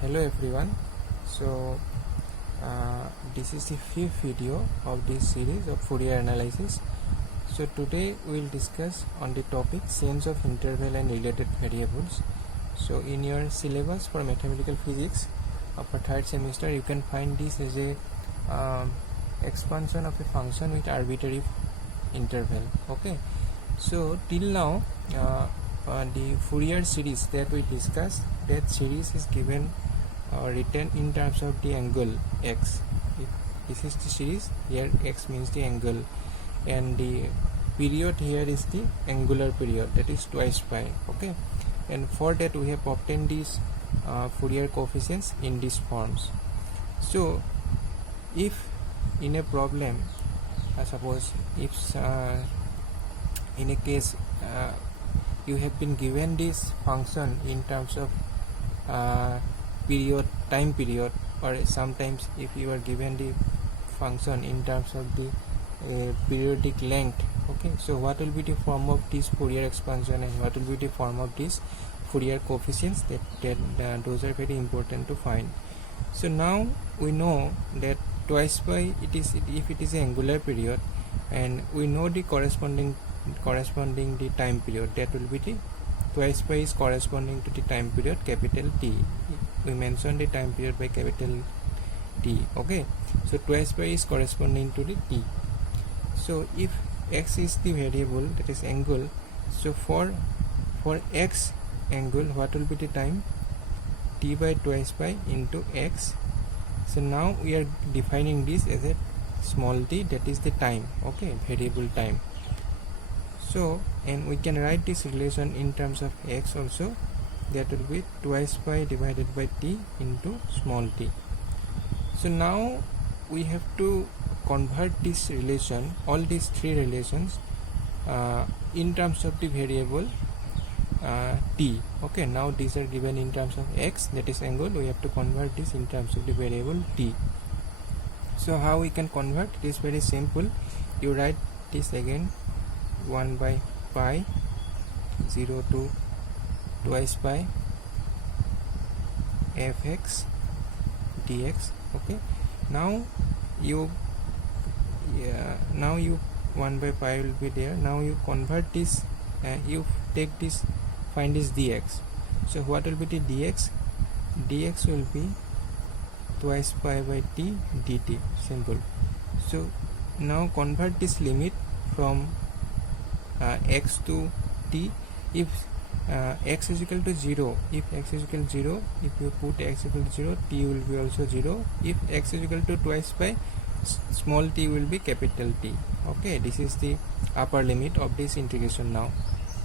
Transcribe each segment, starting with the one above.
Hello everyone. So this is the fifth video of this series of Fourier analysis. So today we will discuss on the topic change of interval and related variables. So in your syllabus for mathematical physics of a third semester, you can find this as a expansion of a function with arbitrary interval. Okay, so till now the Fourier series that we discussed, that series is given written in terms of the angle x. This is the series. Here x means the angle, and the period here is the angular period, that is twice pi. Okay, and for that we have obtained these Fourier coefficients in these forms. So if in a problem, suppose if in a case you have been given this function in terms of time period, or sometimes if you are given the function in terms of the periodic length. Okay, so what will be the form of this Fourier expansion and what will be the form of these Fourier coefficients? That those are very important to find. So now we know that twice pi if it is an angular period, and we know the corresponding the time period, that will be the twice pi is corresponding to the time period capital T. We mentioned the time period by capital T. Okay, so twice pi is corresponding to the T. So if x is the variable, that is angle, so for x angle, what will be the time? T by twice pi into x. So now we are defining this as a small t, that is the time. Okay, variable time. So, and we can write this relation in terms of x also, that will be twice pi divided by t into small t. So now we have to convert this relation, all these three relations, in terms of the variable t. Okay, now these are given in terms of x, that is angle. We have to convert this in terms of the variable t. So how we can convert? It is very simple. You write this again, 1 by pi 0 to twice pi fx dx. Okay, now you 1 by pi will be there. Now you convert this, you take this, find this dx. So what will be the dx? Dx will be twice pi by t dt. Simple. So now convert this limit from x to t. If x is equal to 0, if x is equal to 0, if you put x equal to 0, t will be also 0. If x is equal to twice pi, small t will be capital T. Okay, this is the upper limit of this integration now.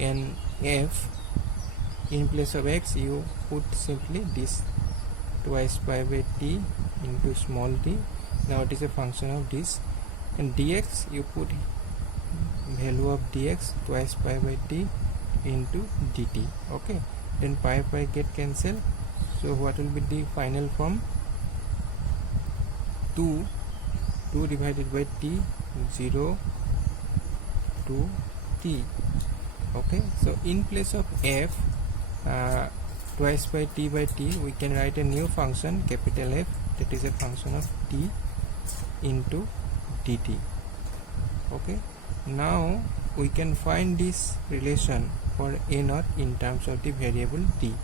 And f, in place of x, you put simply this twice pi by t into small t. Now it is a function of this. And dx, you put value of dx twice pi by t into dt. Okay, then pi get cancelled. So what will be the final form? 2 divided by t, 0 to t. Okay, so in place of f, twice by t, we can write a new function, capital F, that is a function of t into dt. Okay, now we can find this relation for a naught in terms of the variable t.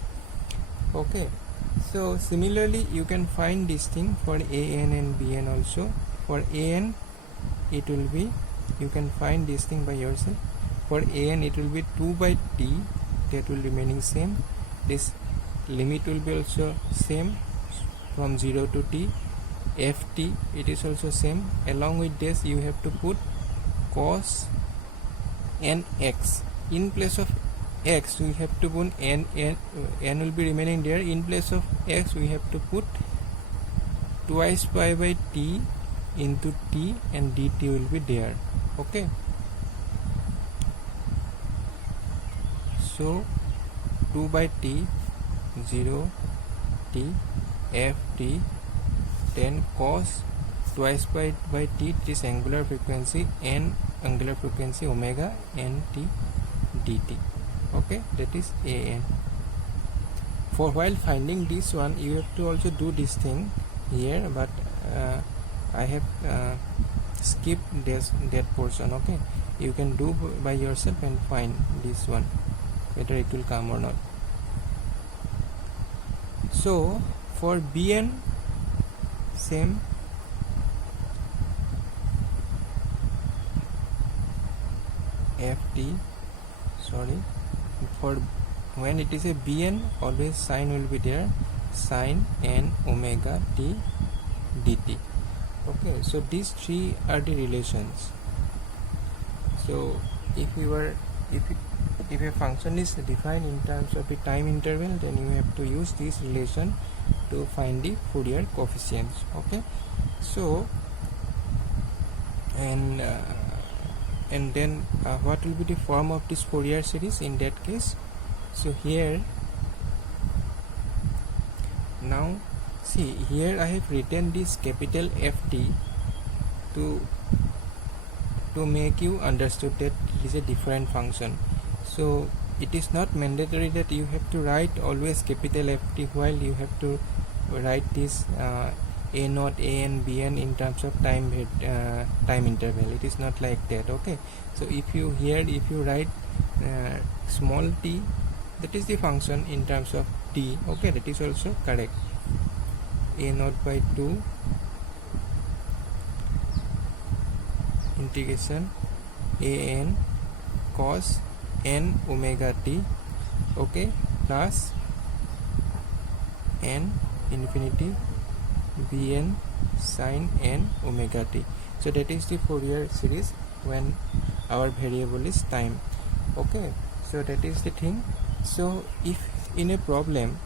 Okay, so similarly you can find this thing for an and bn also. For an it will be, you can find this thing by yourself. For an it will be 2 by t, that will remaining same. This limit will be also same from 0 to t. ft, it is also same. Along with this you have to put cos nx. In place of x we have to put n will be remaining there. In place of x we have to put twice pi by t into t, and dt will be there. Okay, so 2 by t, 0 t, ft, then cos twice pi by t, this angular frequency, n angular frequency omega, n t dt. Okay, that is an. for while finding this one you have to also do this thing here, but I have skipped that portion. Okay, you can do by yourself and find this one whether it will come or not. So for Bn, same, ft, sorry, for when it is a Bn, always sine will be there, sine n omega t dt. Okay, so these three are the relations. So if a function is defined in terms of a time interval, then you have to use this relation to find the Fourier coefficients. Okay, so and then what will be the form of this Fourier series in that case? So here, now see, here I have written this capital FT to make you understood that it is a different function. So it is not mandatory that you have to write always capital FT while you have to write this a naught, a n, b n in terms of time interval. It is not like that. Okay, so if you write small t, that is the function in terms of t. Okay, that is also correct. A naught by 2 integration a n cos n omega t, okay, plus n infinity bn sin n omega t. So that is the Fourier series when our variable is time. Okay, so that is the thing. So if in a problem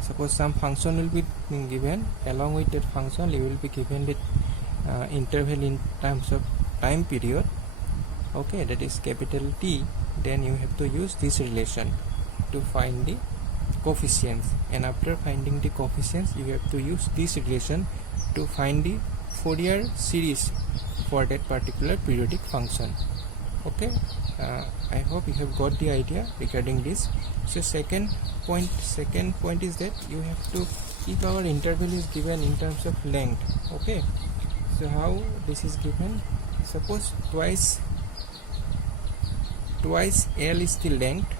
suppose some function will be given, along with that function you will be given the interval in terms of time period, okay, that is capital T, then you have to use this relation to find the coefficients, and after finding the coefficients you have to use this relation to find the Fourier series for that particular periodic function. Okay, I hope you have got the idea regarding this. So second point is that you have to, if our interval is given in terms of length, okay, so how this is given? Suppose twice L is the length,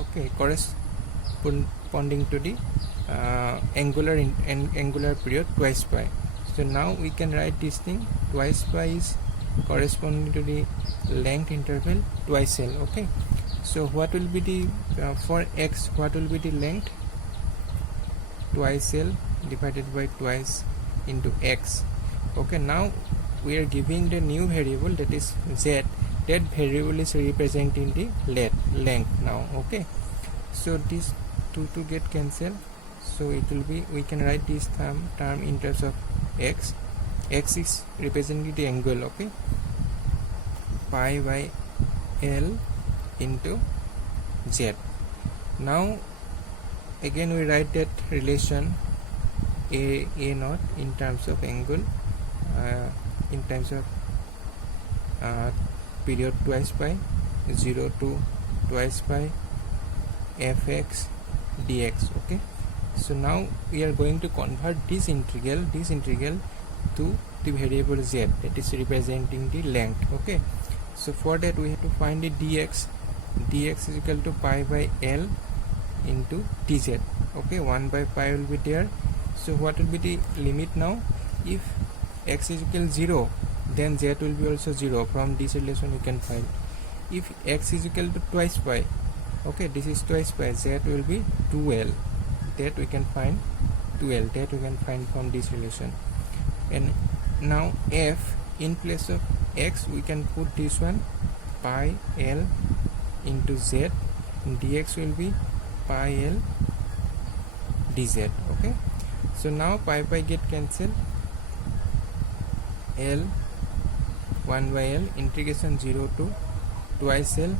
okay, corresponding to the angular period twice pi. So now we can write this thing, twice pi is corresponding to the length interval twice L. Okay, so what will be the for x, what will be the length? Twice L divided by twice into x. Okay, now we are giving the new variable, that is z. That variable is representing the length now. Okay, so this two to get cancelled, so it will be, we can write this term in terms of x. X is representing the angle, okay, pi by L into z. Now again we write that relation a naught in terms of angle, in terms of period twice pi, 0 to twice pi fx dx. Okay, so now we are going to convert this integral to the variable z, that is representing the length. Okay, so for that we have to find the dx is equal to pi by L into dz. Okay, 1 by pi will be there. So what will be the limit now? If x is equal to 0, then z will be also 0. From this relation you can find. If x is equal to twice pi, okay, this is twice pi, z will be 2L. That we can find 2L, that we can find from this relation. And now f, in place of x we can put this one, pi L into z, and dx will be pi L dz. Okay, so now pi get cancelled, L 1 by L integration 0 to twice L.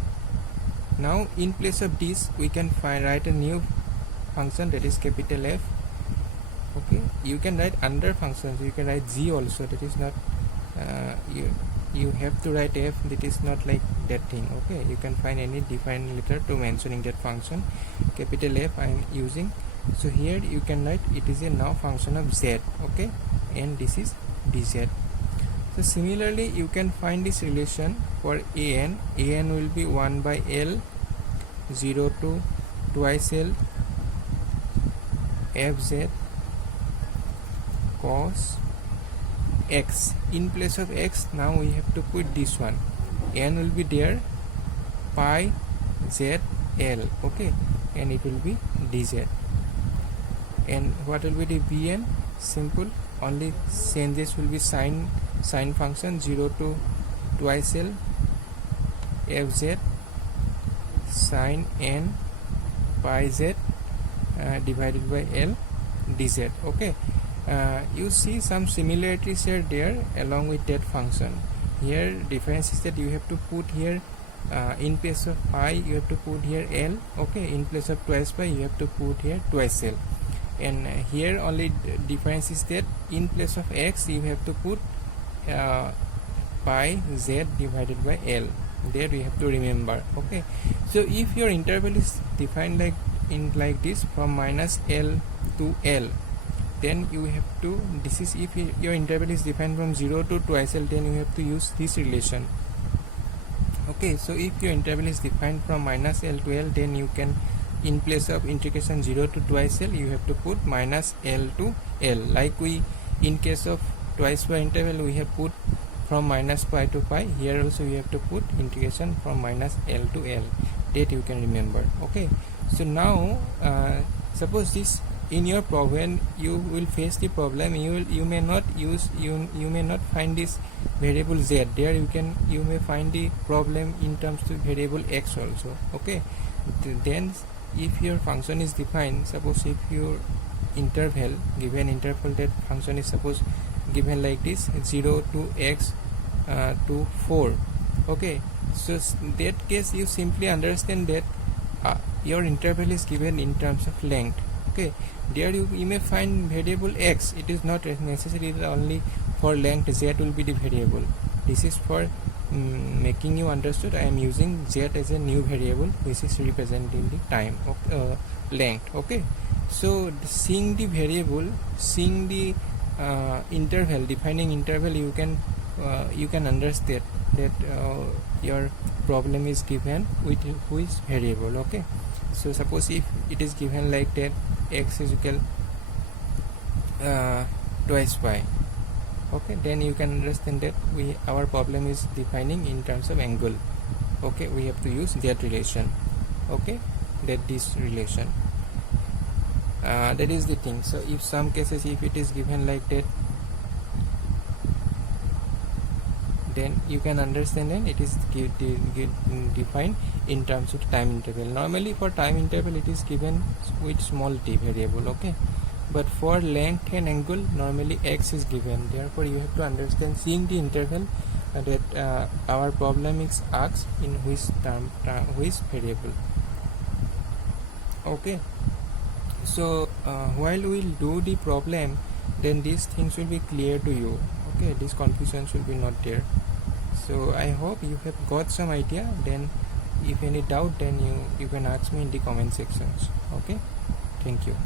Now in place of this we can write a new function, that is capital F. Okay, you can write under functions, you can write z also, that is not you have to write f. That is not like that thing. Okay, you can find any defined letter to mentioning that function. Capital F I am using. So here you can write it is a now function of z. Okay, and this is dz. So similarly you can find this relation for an. An will be 1 by L 0 to twice L fz cos x. In place of x now we have to put this one. N will be there, pi z L. Okay, and it will be dz. And what will be the bn? Simple, only changes will be sine function 0 to twice L fz sine n pi z divided by L dz. Okay, you see some similarities are there along with that function. Here difference is that you have to put here in place of pi you have to put here L. Okay, in place of twice pi you have to put here twice L. And here only difference is that in place of x you have to put pi z divided by L. There you have to remember. Okay, so if your interval is defined like this from minus L to L, then you have to, this is if your interval is defined from 0 to twice L, then you have to use this relation. Okay, so if your interval is defined from minus L to L, then you can, in place of integration 0 to twice L, you have to put minus L to L. Like we, in case of twice pi interval, we have put from minus pi to pi. Here also you have to put integration from minus L to L. That you can remember. Okay, so now suppose this in your problem you will face the problem, you may not use, you may not find this variable z. There you may find the problem in terms of variable x also. Okay, then if your function is defined, suppose if your interval, given interval, that function is suppose given like this 0 to x to 4. Okay, so that case you simply understand that your interval is given in terms of length. Okay, there you may find variable x. It is not necessary that only for length z will be the variable. This is for making you understood. I am using z as a new variable which is representing the time of length. Okay, so seeing the variable, seeing the interval, defining interval, you can understand that your problem is given with which variable. Okay, so suppose if it is given like that, x is equal twice pi. Okay, then you can understand that our problem is defining in terms of angle. Okay, we have to use that relation. Okay, that this relation, that is the thing. So if some cases if it is given like that, then you can understand that it is defined in terms of time interval. Normally for time interval it is given with small t variable. Okay, but for length and angle normally x is given. Therefore you have to understand, seeing the interval, that our problem is asked in which term, which variable. Okay, so while we will do the problem, then these things will be clear to you. Okay, these confusions will be not there. So I hope you have got some idea. Then if any doubt, then you can ask me in the comment sections. Okay, thank you.